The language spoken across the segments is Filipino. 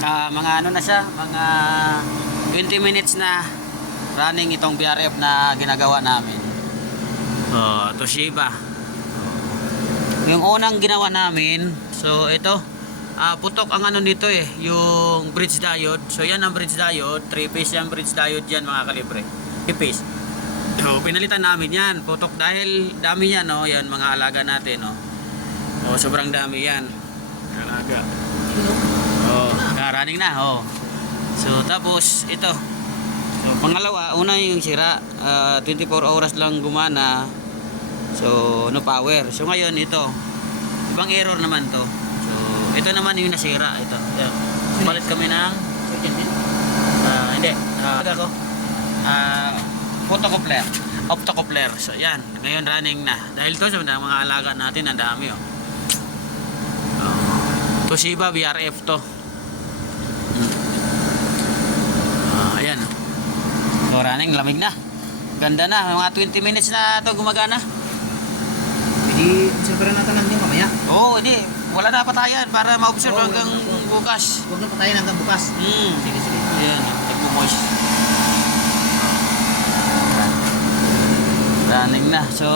Mga ano na siya, mga 20 minutes na running itong BRF na ginagawa namin. Toshiba. Yung unang ginawa namin, so ito, putok ang ano dito yung bridge diode. So yan ang bridge diode, 3-phase yung bridge diode yan mga kalibre. 3-phase. So pinalitan namin yan, putok dahil dami yan, no? Yan mga alaga natin, no? Sobrang dami yan. Alaga. Running na, So tapos ito. So pangalawa, una yung sira, 24 oras lang gumana. So no power. So ngayon ito, ibang error naman to. So ito naman yung nasira ito. Ayan. Palit kami ng hindi. Photocoupler, optocoupler. So yan, ngayon running na. Dahil to sa mga alaga natin, ang dami Toshiba BRF to. Ayan. So running, lamig na. Ganda na, mga 20 minutes na to gumagana. Hindi, siyempre natin lang din mamaya. Hindi. Wala na patayan para ma-observe hanggang bukas. Huwag na patayin hanggang bukas. Sige, sige. Ayan, nagpo-moist. Running na. So,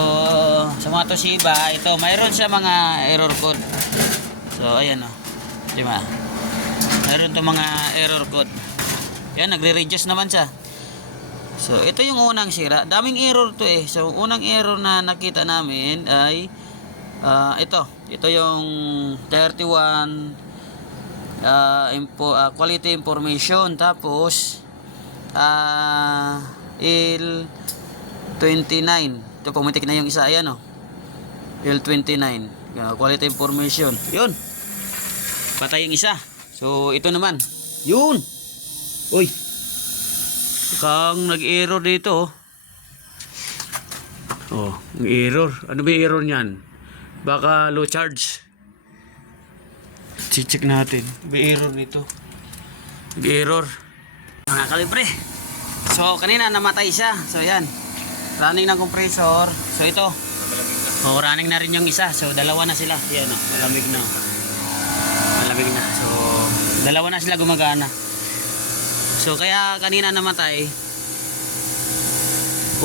sa mga Toshiba, ito, mayroon siya mga error code. So, ayan Diba? Mayroon to mga error code. Yan, nagre-readjust naman siya. So, ito yung unang sira. Daming error to So, unang error na nakita namin ay ito. Ito yung 31 quality information. Tapos L29. Ito, pumitik na yung isa. Ayan L29. Quality information. Yun. Patay yung isa. So, ito naman. Yun. Uy. Kang nag-error dito. Nag-error. Ano ba yung error niyan? Baka low charge. Check natin. May error nito. Nag-error. Mga kalibre. So, kanina namatay siya. So, yan. Running ng compressor. So, ito. Running na rin yung isa. So, dalawa na sila. Yan malamig na. Malamig na. So, dalawa na sila gumagana. So, kaya kanina namatay.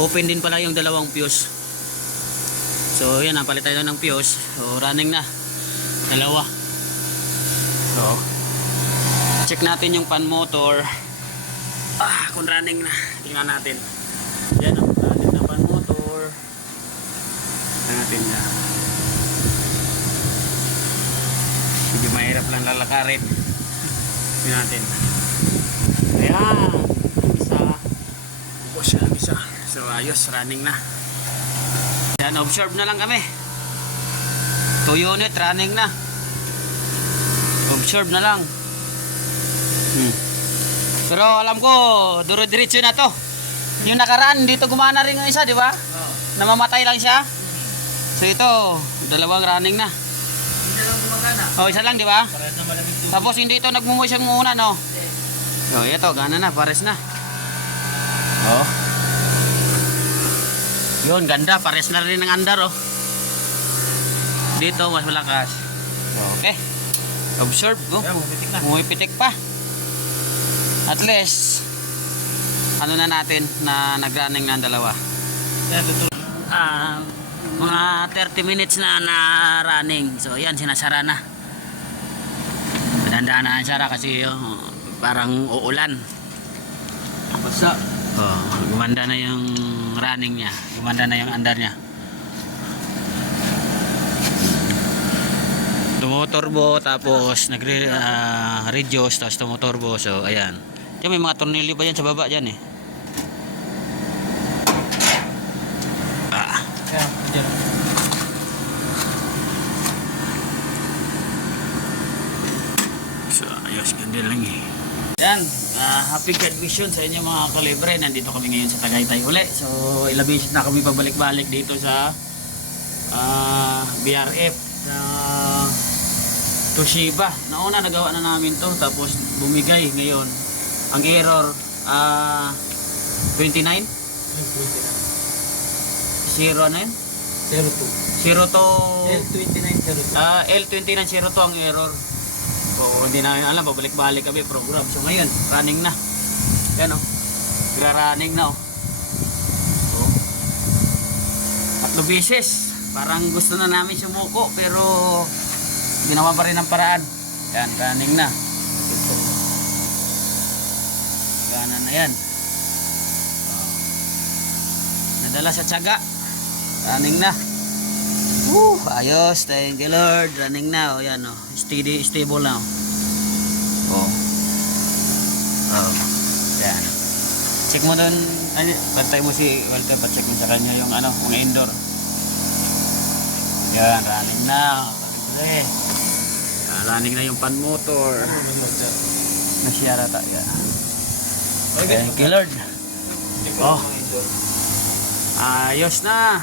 Open din pala yung dalawang fuse. So, yan. Napalitan tayo ng fuse. So, running na. Dalawa. So, check natin yung fan motor. Kung running na. Tingnan natin. Yan running na fan motor. Tingnan natin na. Medyo mahirap lang lalakarin. Tingnan natin. Ayan. Isa. Bukos siya ng isa. So ayos, running na. Yan, observe na lang kami. 2 unit, running na. Observe na lang. Pero alam ko, duro-diretso na to. Yung nakaraan, dito gumana rin yung isa, di ba? Namamatay lang siya. So ito, dalawang running na. Isa lang, di ba? Tapos hindi ito nagmumuhay siyang muna, no? So ito, gana na, pares na. Yun, ganda, pares na rin ng andar, Dito, mas malakas. Okay. Observe, Mumipitik pa. At least, ano na natin na nag-running na ang dalawa. Mga 30 minutes na running. So, yan, sinasara na. Madandaan na ang sara kasi parang uulan. Basta. Gumanda na yung running niya. Gumanda na yung andar niya. Tumoturbo, tapos nagre-reduce, tapos tumoturbo. So, ayan. Diyan may mga tornilyo pa yan sa baba dyan So, ayos, ganda lang Yan, happy God vision sa inyo mga kalibre. Nandito kami ngayon sa Tagaytay uli. So, ilang beses na kami pabalik-balik dito sa BRF sa Toshiba. Nauna nagawa na namin to, tapos bumigay ngayon. Ang error 29 0 na yun? 02 02 L2902 L2902 ang error. Oo, hindi namin alam, pabalik-balik kami program. So ngayon, running na. Yan oh. Gra-running na oh. Oh. 3 beses. Parang gusto na namin sumuko pero ginawa pa rin ang paraan. Yan, running na. Gana na yan. Oh. Nadala sa tiyaga. Running na. Woo, ayos, thank you Lord. Running na, oh, yan oh. Steady, stable na oh. Oh. Yan. Check mo doon, ay, pantay mo si Walter, pa-check mo sa kanya yung ano, mga indoor. Yan, running na. Pare. Running na yung pan motor. Nasyara tayo. Yan. Thank you Lord. Oh. Ayos na.